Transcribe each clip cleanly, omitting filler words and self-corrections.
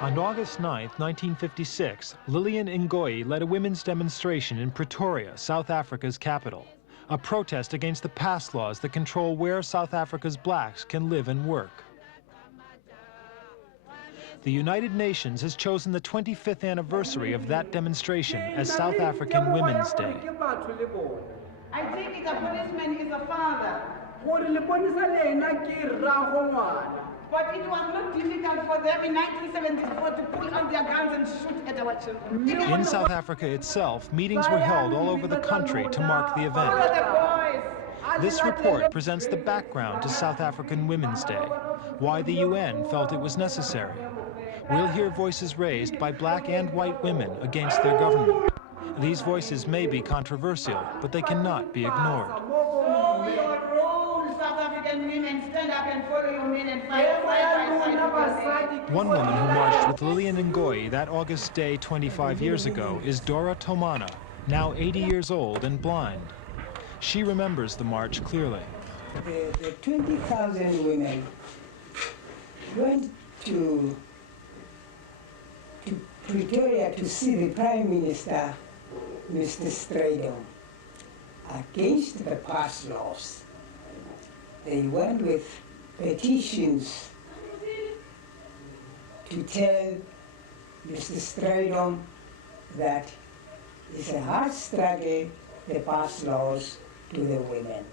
On August 9, 1956, Lillian Ngoyi led a women's demonstration in Pretoria, South Africa's capital, a protest against the pass laws that control where South Africa's blacks can live and work. The United Nations has chosen the 25th anniversary of that demonstration as South African Women's Day. I think the policeman is a father. But it was not difficult for them in 1974 to pull out their guns and shoot at our children. In South Africa itself, meetings were held all over the country to mark the event. This report presents the background to South African Women's Day, why the UN felt it was necessary. We'll hear voices raised by black and white women against their government. These voices may be controversial, but they cannot be ignored. One woman who marched with Lillian Ngoyi that August day 25 years ago is Dora Tomana, now 80 years old and blind. She remembers the march clearly. The 20,000 women went to Pretoria to see the Prime Minister, Mr. Strydom, against the pass laws. They went with petitions to tell Mr. Strydom that it's a hard struggle, the pass laws to the women.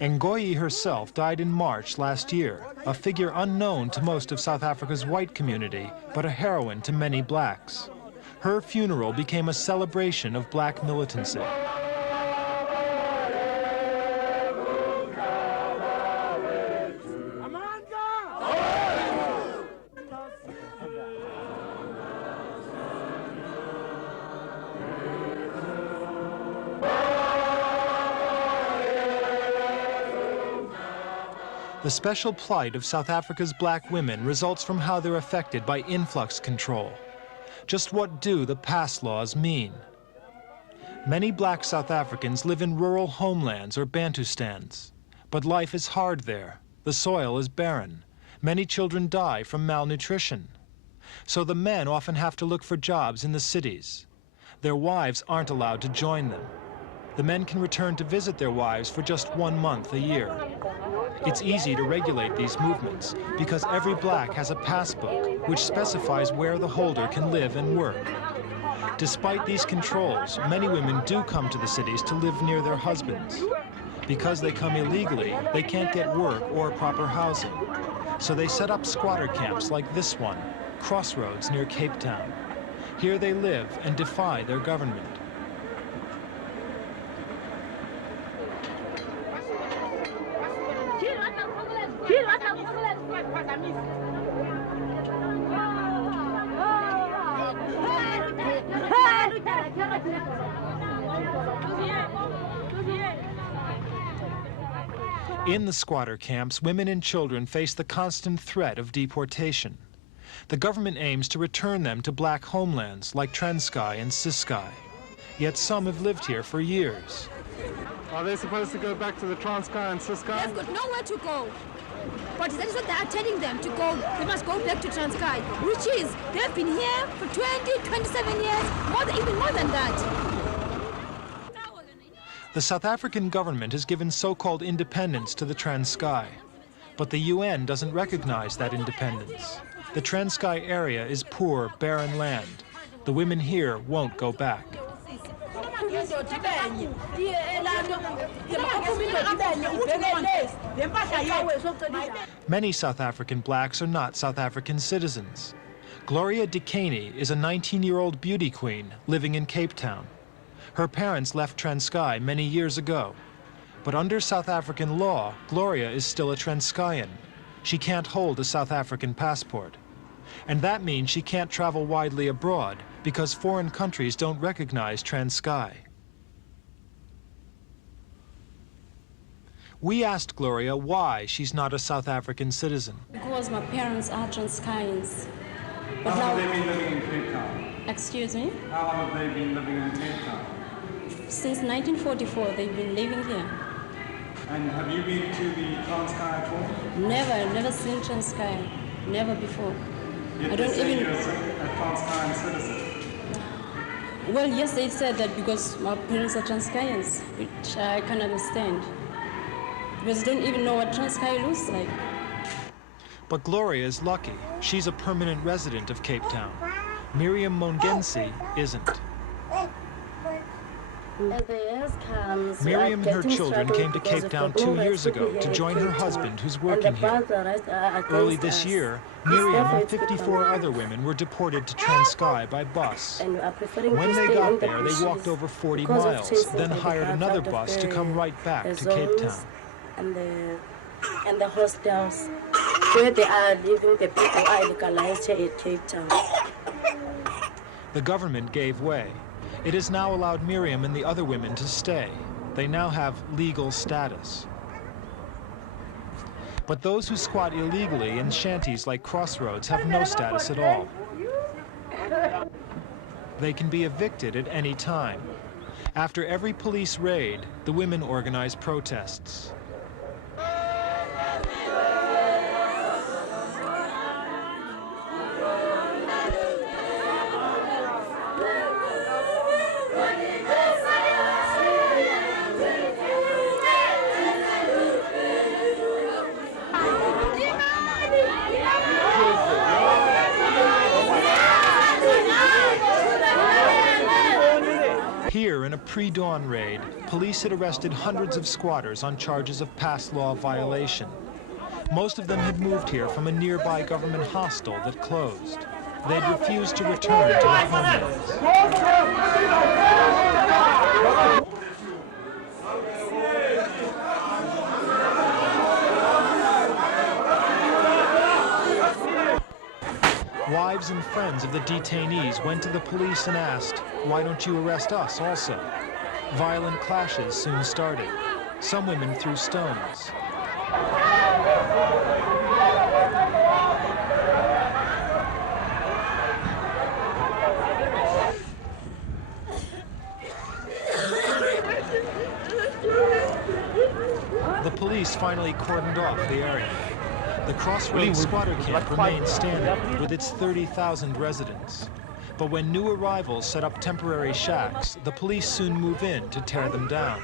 Ngoyi herself died in March last year, a figure unknown to most of South Africa's white community, but a heroine to many blacks. Her funeral became a celebration of black militancy. The special plight of South Africa's black women results from how they're affected by influx control. Just what do the pass laws mean? Many black South Africans live in rural homelands or Bantustans. But life is hard there. The soil is barren. Many children die from malnutrition. So the men often have to look for jobs in the cities. Their wives aren't allowed to join them. The men can return to visit their wives for just 1 month a year. It's easy to regulate these movements because every black has a passbook which specifies where the holder can live and work. Despite these controls, many women do come to the cities to live near their husbands. Because they come illegally, they can't get work or proper housing. So they set up squatter camps like this one, Crossroads near Cape Town. Here they live and defy their government. In the squatter camps, women and children face the constant threat of deportation. The government aims to return them to black homelands like Transkei and Ciskei. Yet some have lived here for years. Are they supposed to go back to the Transkei and Ciskei? They've got nowhere to go. But that is what they are telling them to go. They must go back to Transkei, which is, they've been here for 20, 27 years, even more than that. The South African government has given so-called independence to the Transkei, but the UN doesn't recognize that independence. The Transkei area is poor, barren land. The women here won't go back. Many South African blacks are not South African citizens. Gloria Dikani is a 19-year-old beauty queen living in Cape Town. Her parents left Transkei many years ago. But under South African law, Gloria is still a Transkeian. She can't hold a South African passport. And that means she can't travel widely abroad because foreign countries don't recognize Transkei. We asked Gloria why she's not a South African citizen. Because my parents are Transkeians. How long have they been living in Cape Town? Excuse me? How long have they been living in Cape Town? Since 1944, they've been living here. And have you been to the Transkei at all? Never seen Transkei. Never before. I don't even... You're a Transkeian citizen. Well, yes, they said that because my parents are Transkeians, which I can understand. Because they don't even know what Transkei looks like. But Gloria is lucky. She's a permanent resident of Cape Town. Miriam Mongensi isn't. Miriam and her children came to Cape Town 2 years ago to join her husband, who's working here. Early this year, Miriam and 54 other women were deported to Transkei by bus. When they got there, they walked over 40 miles, then hired another bus to come right back to Cape Town. And the hostels where they are living, the people are legalized here in Cape Town. The government gave way. It has now allowed Miriam and the other women to stay. They now have legal status. But those who squat illegally in shanties like Crossroads have no status at all. They can be evicted at any time. After every police raid, the women organize protests. Here, in a pre-dawn raid, police had arrested hundreds of squatters on charges of pass law violation. Most of them had moved here from a nearby government hostel that closed. They'd refused to return to their homelands. Wives and friends of the detainees went to the police and asked, "Why don't you arrest us also?" Violent clashes soon started. Some women threw stones. The police finally cordoned off the area. The Crossroads squatter camp remained standing with its 30,000 residents. But when new arrivals set up temporary shacks, the police soon move in to tear them down.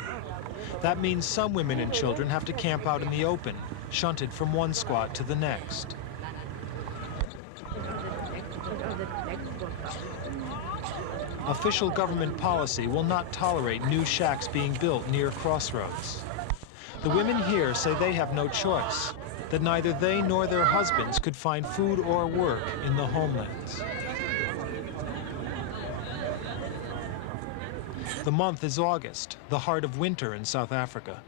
That means some women and children have to camp out in the open, shunted from one squat to the next. Official government policy will not tolerate new shacks being built near Crossroads. The women here say they have no choice, that neither they nor their husbands could find food or work in the homelands. The month is August, the heart of winter in South Africa.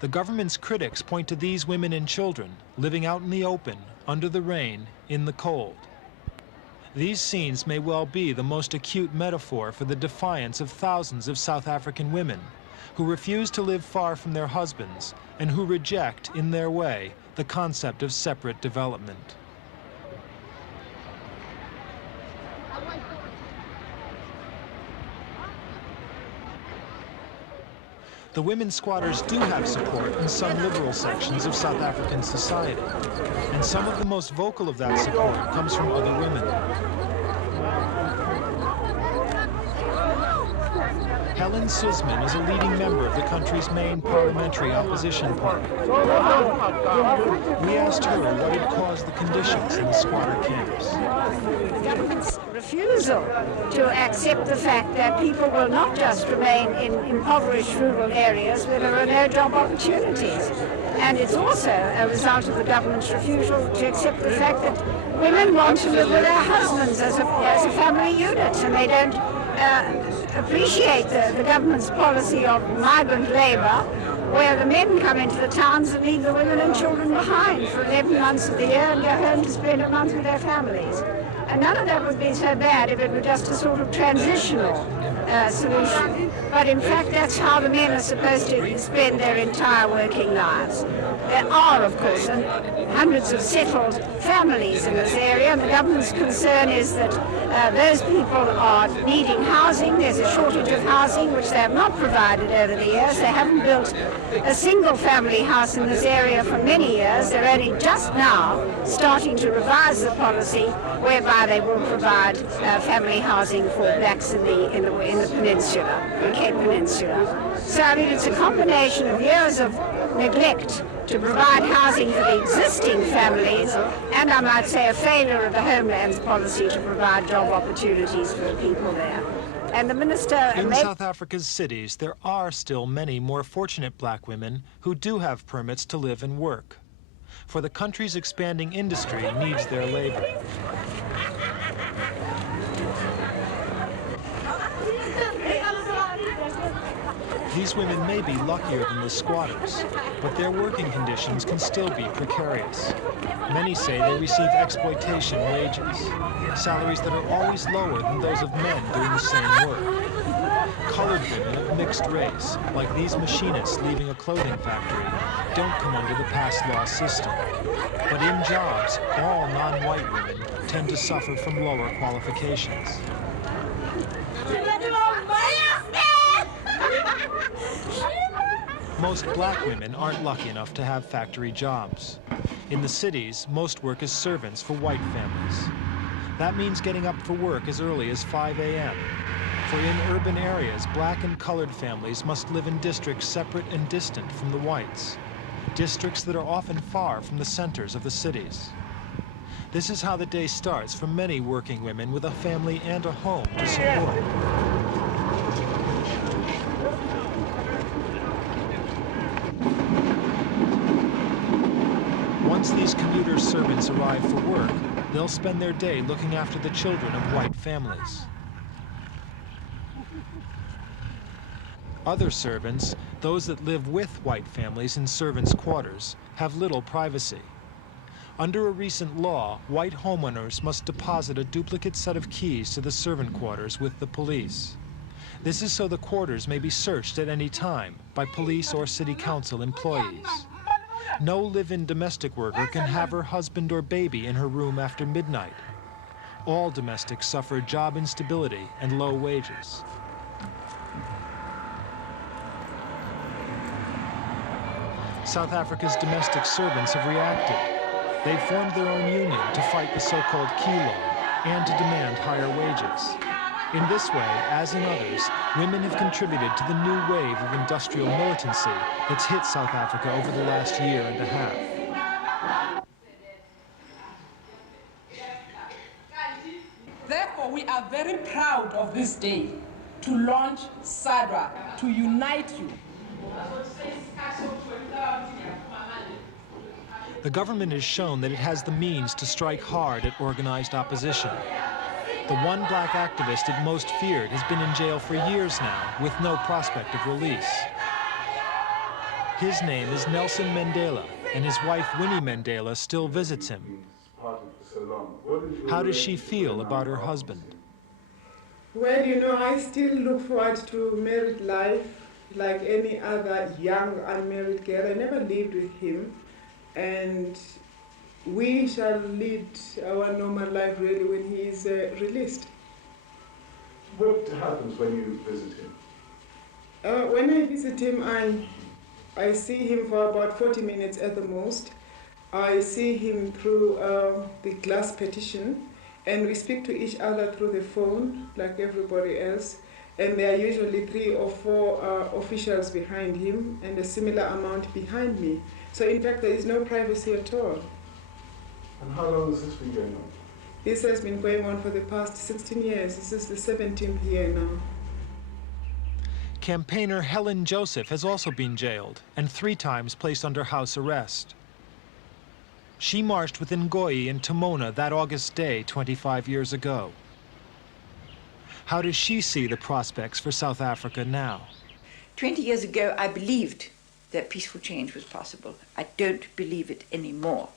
The government's critics point to these women and children living out in the open, under the rain, in the cold. These scenes may well be the most acute metaphor for the defiance of thousands of South African women who refuse to live far from their husbands and who reject, in their way, the concept of separate development. The women squatters do have support in some liberal sections of South African society, and some of the most vocal of that support comes from other women. Helen Suzman is a leading member of the country's main parliamentary opposition party. We asked her what had caused the conditions in the squatter camps. The government's refusal to accept the fact that people will not just remain in impoverished rural areas where there are no job opportunities. And it's also a result of the government's refusal to accept the fact that women want to live with their husbands as a family unit, and they don't appreciate the government's policy of migrant labor, where the men come into the towns and leave the women and children behind for 11 months of the year and go home to spend a month with their families. And none of that would be so bad if it were just a sort of transitional solution. But in fact, that's how the men are supposed to spend their entire working lives. There are, of course, hundreds of settled families in this area, and the government's concern is that those people are needing housing. There's a shortage of housing, which they have not provided over the years. They haven't built a single family house in this area for many years. They're only just now starting to revise the policy whereby they will provide family housing for blacks in the peninsula, the Cape Peninsula. So I mean, it's a combination of years of neglect to provide housing for the existing families, and I might say a failure of the Homelands policy to provide job opportunities for the people there. And the minister... In South Africa's cities, there are still many more fortunate black women who do have permits to live and work. For the country's expanding industry needs their labor. These women may be luckier than the squatters, but their working conditions can still be precarious. Many say they receive exploitation wages, salaries that are always lower than those of men doing the same work. Colored women of mixed race, like these machinists leaving a clothing factory, don't come under the pass law system. But in jobs, all non-white women tend to suffer from lower qualifications. Most black women aren't lucky enough to have factory jobs. In the cities, most work as servants for white families. That means getting up for work as early as 5 a.m. For in urban areas, black and colored families must live in districts separate and distant from the whites. Districts that are often far from the centers of the cities. This is how the day starts for many working women with a family and a home to support. Once these commuter servants arrive for work, they'll spend their day looking after the children of white families. Other servants, those that live with white families in servants' quarters, have little privacy. Under a recent law, white homeowners must deposit a duplicate set of keys to the servant quarters with the police. This is so the quarters may be searched at any time by police or city council employees. No live-in domestic worker can have her husband or baby in her room after midnight. All domestics suffer job instability and low wages. South Africa's domestic servants have reacted. They've formed their own union to fight the so-called key law and to demand higher wages. In this way, as in others, women have contributed to the new wave of industrial militancy that's hit South Africa over the last year and a half. Therefore, we are very proud of this day to launch SADWA, to unite you. The government has shown that it has the means to strike hard at organized opposition. The one black activist it most feared has been in jail for years now, with no prospect of release. His name is Nelson Mandela, and his wife Winnie Mandela still visits him. How does she feel about her husband? Well, you know, I still look forward to married life like any other young unmarried girl. I never lived with him, and we shall lead our normal life really when he is released. What happens when you visit him? When I visit him, I see him for about 40 minutes at the most. I see him through the glass partition, and we speak to each other through the phone like everybody else. And there are usually 3 or 4 officials behind him and a similar amount behind me. So in fact, there is no privacy at all. And how long has this been going on? This has been going on for the past 16 years. This is the 17th year now. Campaigner Helen Joseph has also been jailed and 3 times placed under house arrest. She marched with Ngoyi in Timona that August day 25 years ago. How does she see the prospects for South Africa now? 20 years ago, I believed that peaceful change was possible. I don't believe it anymore.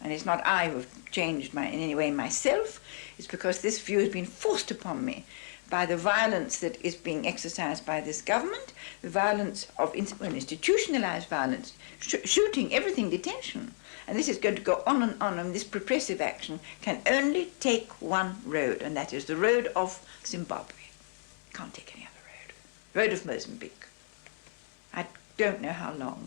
And it's not I who have changed in any way myself. It's because this view has been forced upon me by the violence that is being exercised by this government, the violence of institutionalized violence, shooting, everything, detention. And this is going to go on, and this repressive action can only take one road, and that is the road of Zimbabwe. Can't take any other road. Road of Mozambique. I don't know how long.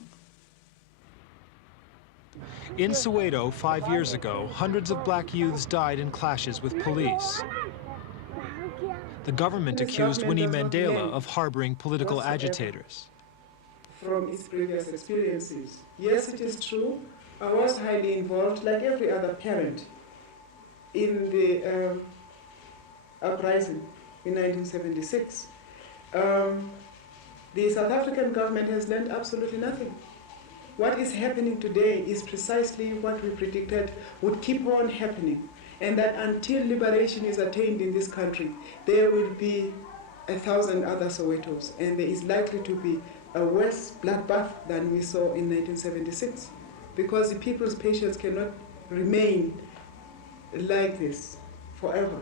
In Soweto 5 years ago, hundreds of black youths died in clashes with police. The government accused Winnie Mandela of harboring political agitators. From its previous experiences. Yes, it is true. I was highly involved, like every other parent, in the uprising in 1976. The South African government has learned absolutely nothing. What is happening today is precisely what we predicted would keep on happening, and that until liberation is attained in this country, there will be 1,000 other Sowetos, and there is likely to be a worse bloodbath than we saw in 1976, because the people's patience cannot remain like this forever.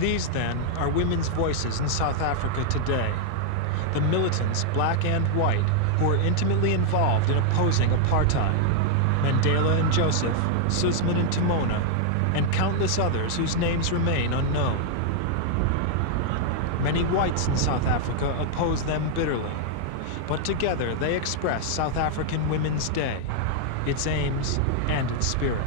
These, then, are women's voices in South Africa today. The militants, black and white, who are intimately involved in opposing apartheid. Mandela and Joseph, Suzman and Timona, and countless others whose names remain unknown. Many whites in South Africa oppose them bitterly, but together they express South African Women's Day, its aims and its spirit.